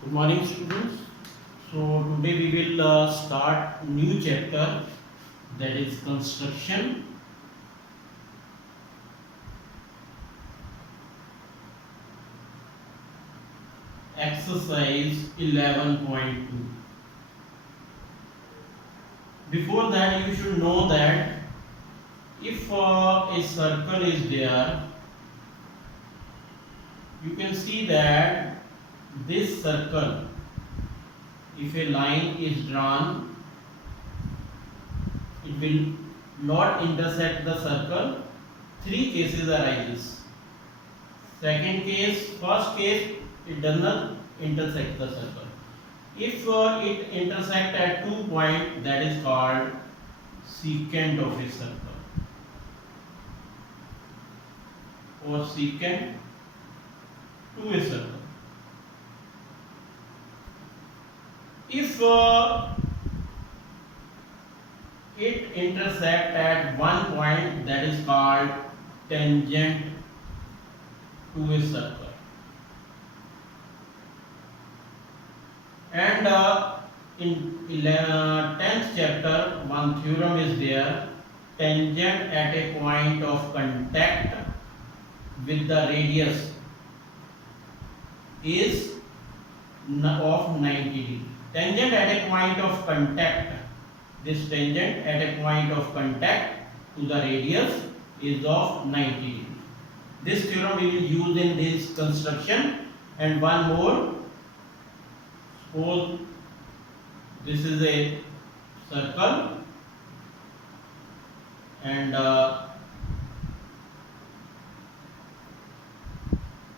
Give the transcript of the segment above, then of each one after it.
Good morning, students. So today we will start new chapter, that is construction. Exercise 11.2. Before that, you should know that if a circle is there, you can see that this circle, if a line is drawn, it will not intersect the circle. Three cases arises. Second case, first case, it does not intersect the circle. If it intersect at 2 points, that is called secant of a circle or secant to a circle. If it intersect at 1 point, that is called tangent to a circle. And in 10th chapter, one theorem is there: tangent at a point of contact with the radius is of 90 degree. Tangent at a point of contact, this tangent at a point of contact to the radius is of 90 degree. This theorem we will use in this construction. And one more, suppose this is a circle and PA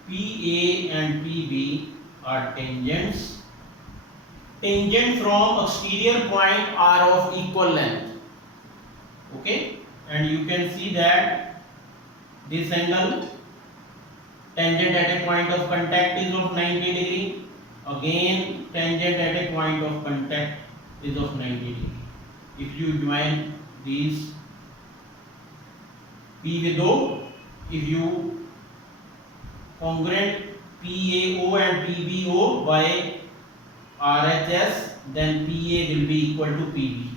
and PB are tangents. Tangent from exterior point are of equal length. Okay, and you can see that this angle, tangent at a point of contact is of 90 degree. Again, tangent at a point of contact is of 90 degree. If you join these P with O, if you congruent PAO and PBO by RHS, then PA will be equal to PB.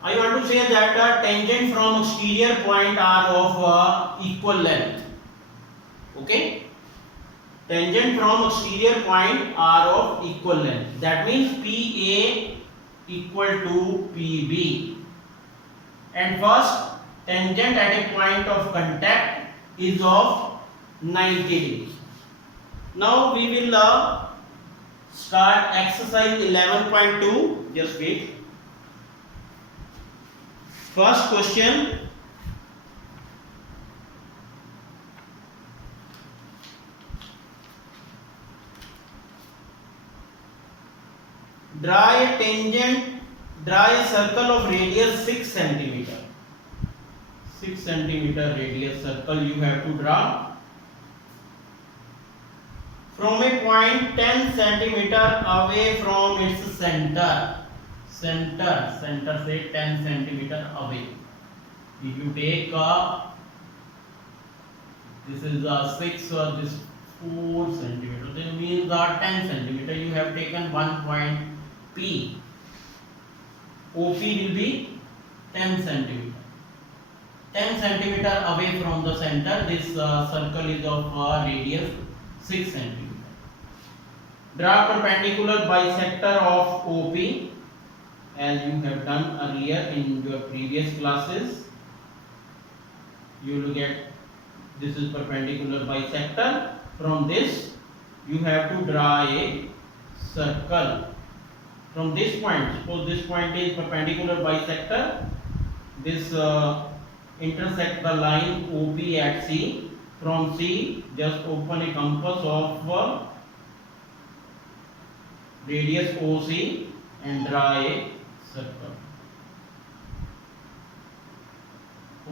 I want to say that tangent from exterior point are of equal length. Okay, tangent from exterior point are of equal length. That means PA equal to PB. And first, tangent at a point of contact is of 90 degrees. Now we will start exercise 11.2. Just wait. First question. Draw a circle of radius 6 centimeter. 6 centimeter radius circle you have to draw. From a point 10 centimeter away from its center. Center say 10 centimeter away. If you take this is 6 or this 4 centimeter, then means 10 centimeter. You have taken 1 point P. OP will be 10 centimeter. 10 centimeter away from the center, this circle is of radius 6 centimeter. Draw perpendicular bisector of OP as you have done earlier in your previous classes. You will get this is perpendicular bisector. From this you have to draw a circle. From this point, suppose this point is perpendicular bisector, this intersect the line OP at C. From C, just open a compass of radius OC and draw a circle.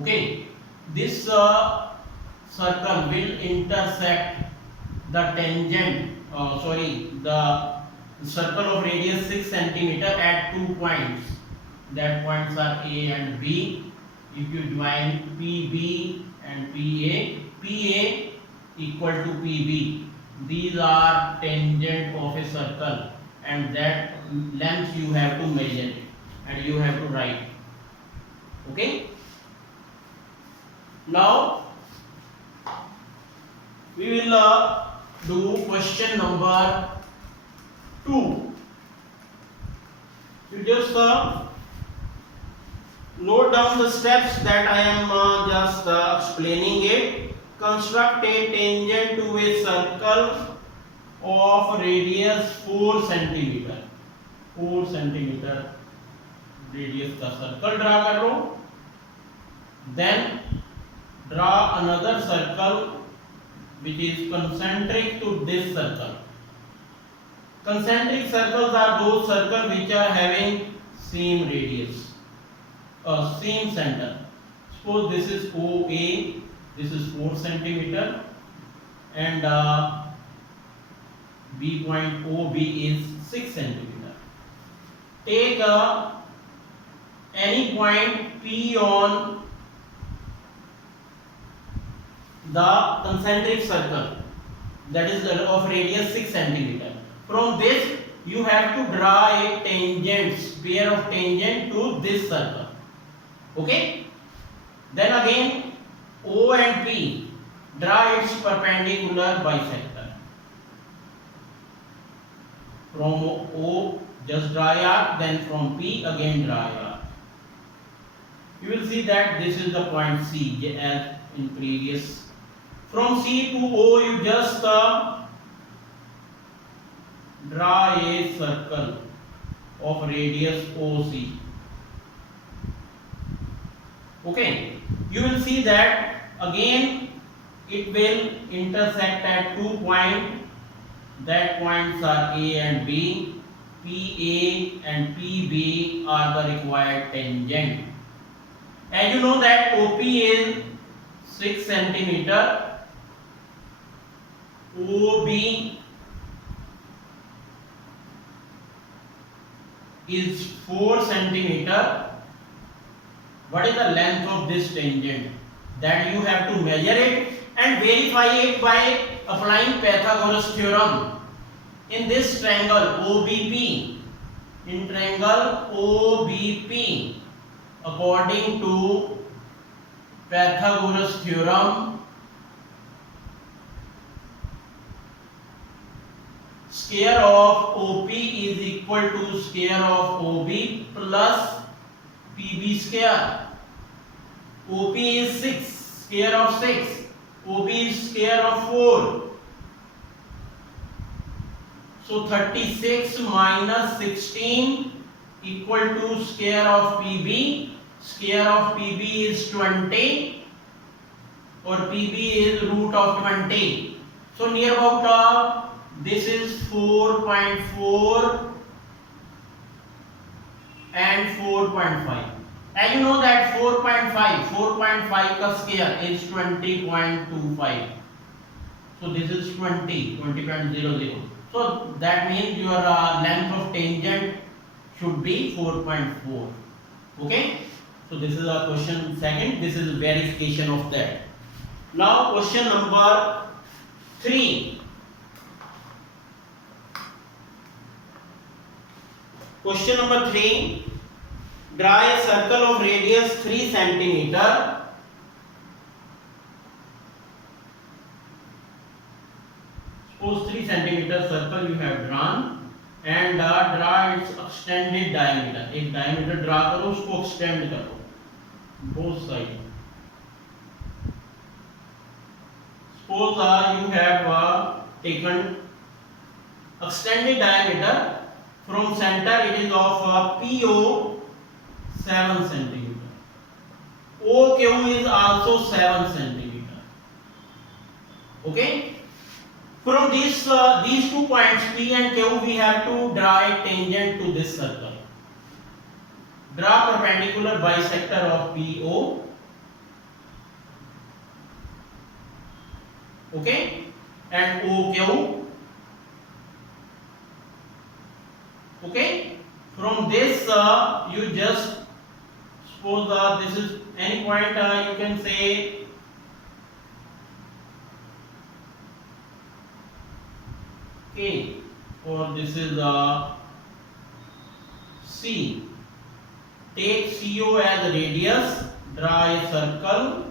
Okay, this circle will intersect the tangent, the circle of radius 6 centimeter at 2 points. That points are A and B. If you join PB and PA, PA equal to PB these are tangent of a circle, and that length you have to measure it and you have to write. Okay, now we will do question number 2. You just note down the steps that I am just explaining it. Construct a tangent to a circle of radius 4 centimeter. 4 centimeter radius का circle draw कर लो. Then draw another circle which is concentric to this circle. Concentric circles are those circles which are having same radius, same center. Suppose this is OA, this is 4 centimeter, and B point OB is 6 centimeter. Take any point P on the concentric circle that is of radius 6 centimeter. From this you have to draw a tangent, pair of tangent to this circle. Okay, then again O and P, draw its perpendicular bisector. From O just draw a arc, then from P again draw a arc. You will see that this is the point C as in previous. From C to O you just draw a circle of radius OC. Okay, you will see that again it will intersect at 2 points. That points are A and B. PA and PB are the required tangent. And you know that OP is 6 centimeter. OB is 4 centimeter. What is the length of this tangent? That you have to measure it and verify it by applying Pythagoras theorem. In this triangle OBP, in triangle OBP, according to Pythagoras theorem, square of OP is equal to square of OB plus PB square. OP is 6, square of 6. OB is square of 4. So 36 minus 16 equal to square of PB. Square of PB is 20 or PB is root of 20. So near about this is 4.4 and 4.5. And you know that 4.5 ka square is 20.25. So this is 20.00. So that means your length of tangent should be 4.4. Okay. So this is a question second. This is verification of that. Now question number 3. Question number 3. Draw a circle of radius 3 centimeter. Suppose 3 centimeter circle you have drawn and draw its extended diameter. एक diameter draw करो, उसको extend करो both sides. Suppose you have taken extended diameter from center. It is of PO 7 centimeter. OQ is also 7 centimeter. Okay. From these 2 points P and Q, we have to draw a tangent to this circle. Draw perpendicular bisector of PO. Okay, and OQ. Okay. From this, you just suppose this is any point. You can say K, or this is C. Take CO as radius, draw a circle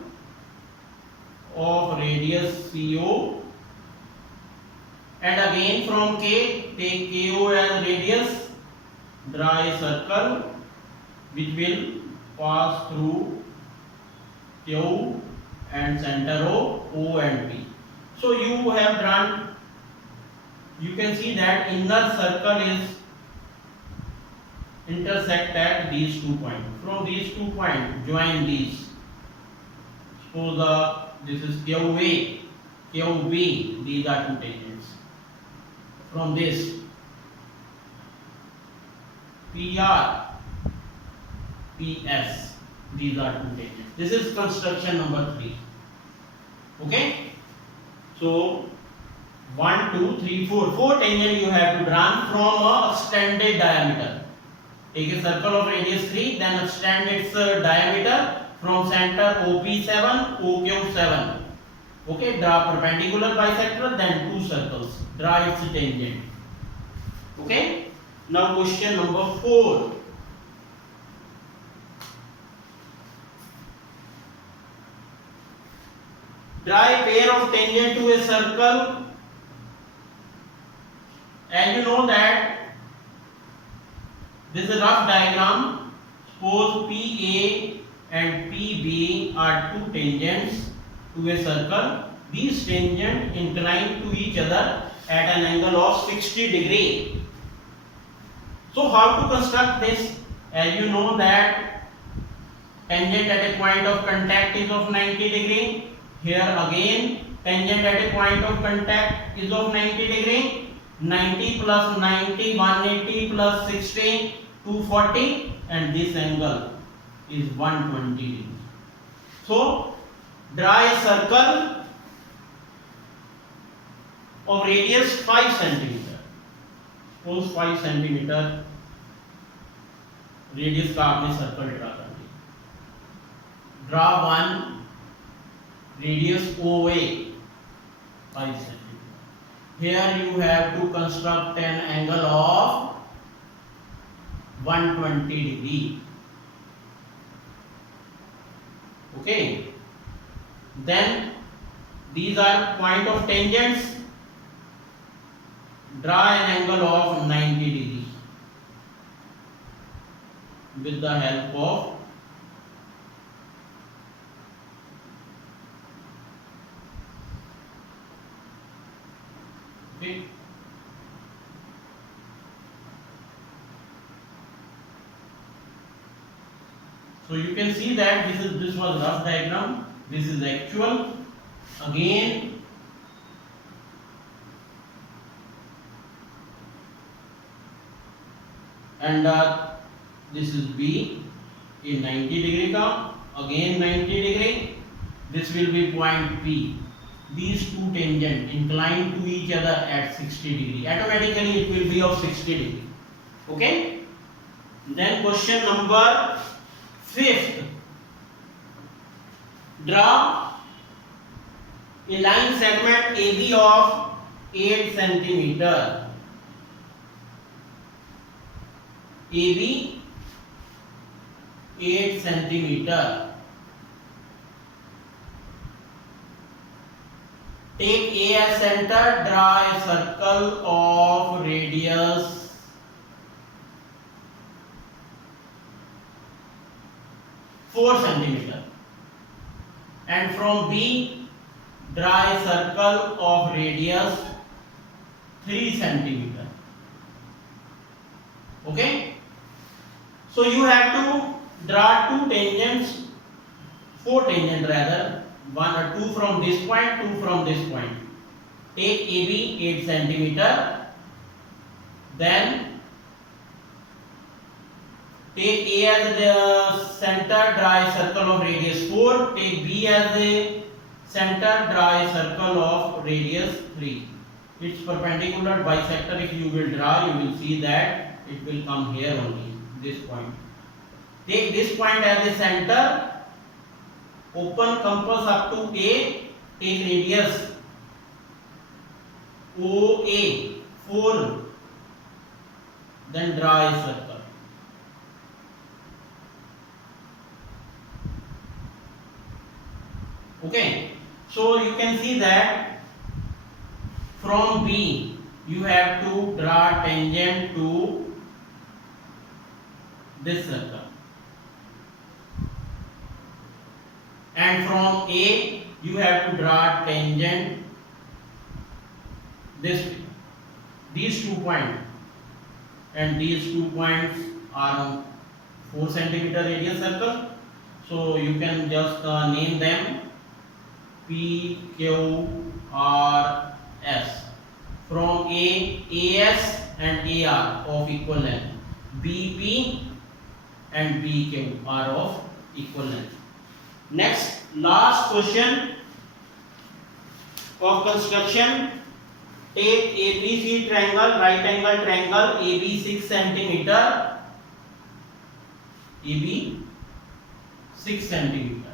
of radius CO, and again from K, take KO as radius, draw a circle which will pass through Q and center O and P. So you have drawn, you can see that inner circle is intersect at these 2 points. From these 2 points, join these. Suppose this is QA, QB, these are 2 tangents. From this, PR, PS, these are 2 tangents. This is construction number 3. Okay? So 1, 2, 3, 4. 4 tangents you have to draw from a extended diameter. Take a circle of radius 3, then extend its diameter from center OP7, OQ7. Okay, draw perpendicular bisector, then 2 circles. Draw its tangent. Okay. Now question number 4. Draw a pair of tangent to a circle. And you know that this is a rough diagram. Suppose PA and PB are 2 tangents to a circle. These tangents incline to each other at an angle of 60 degree. So how to construct this? As you know that tangent at a point of contact is of 90 degree. Here again tangent at a point of contact is of 90 degree. 90 plus 90, 180 plus 60, 240, and this angle is 120 degrees. So draw a circle of radius 5 centimeter. Suppose 5 centimeter radius का आपने circle draw कर दिया. Draw one radius OA 5 centimeter. Here you have to construct an angle of 120 degree. Okay. Then these are point of tangents. Draw an angle of 90 degree with the help of okay. So you can see that this was rough diagram. This is actual. Again, and this is B in 90 degree का. Again 90 degree. This will be point P. These 2 tangents incline to each other at 60 degree. Automatically it will be of 60 degree. Okay. Then question number 5th. Draw a line segment AB of 8 centimeter. AB 8 centimeter. Take A as center, draw a circle of radius 4 centimeter. And from B, draw a circle of radius 3 centimeter. Okay? So you have to draw 2 tangents, 4 tangents rather. 1 or 2 from this point, 2 from this point. Take AB 8 centimeter. Then take A as the center, draw a circle of radius 4. Take B as the center, draw a circle of radius 3. Its perpendicular bisector, if you will draw, you will see that it will come here only, this point. Take this point as the center. Open compass up to A, take radius OA 4, then draw a circle. Okay, so you can see that from B you have to draw tangent to this circle, and from A you have to draw tangent this way. These 2 points, and these 2 points are on 4 centimeter radius circle, so you can just name them P, Q, R, S. From A, AS and AR of equal length. BP and BQ are of equal length. Next, last question of construction. Take ABC triangle, right angle triangle, AB 6 centimeter, AB 6 centimeter,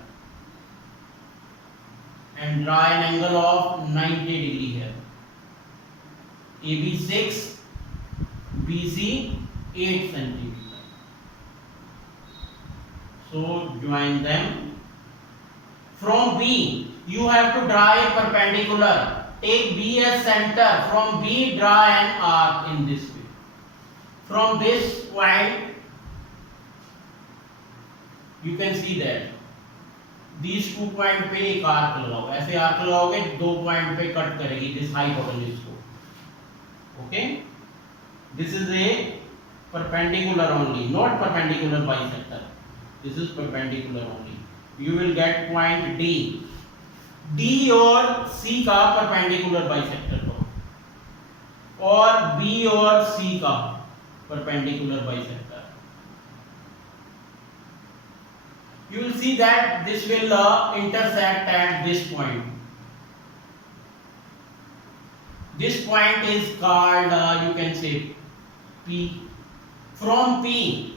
and draw an angle of 90 degree here. AB 6, BC 8 centimeter. So join them. From B you have to draw a perpendicular. Take B as center. From B draw an arc in this way. From this point you can see that these 2 point पे एक arc लगाओ. ऐसे arc लगाओगे 2 point पे cut करेगी this hypotenuse को. Okay, this is a perpendicular only, not perpendicular bisector. This is perpendicular only. You will get point D. D और C का perpendicular bisector को, और B और C का perpendicular bisector. You will see that this will intersect at this point. This point is called you can say P. From P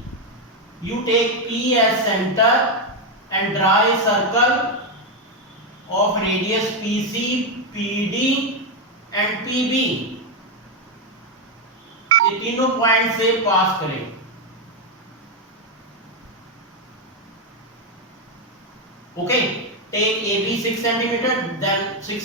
you take P as center and draw a circle of radius PC, PD and PB. ये तीनों point से पास करें. Okay, take AB 6 centimeter, then 6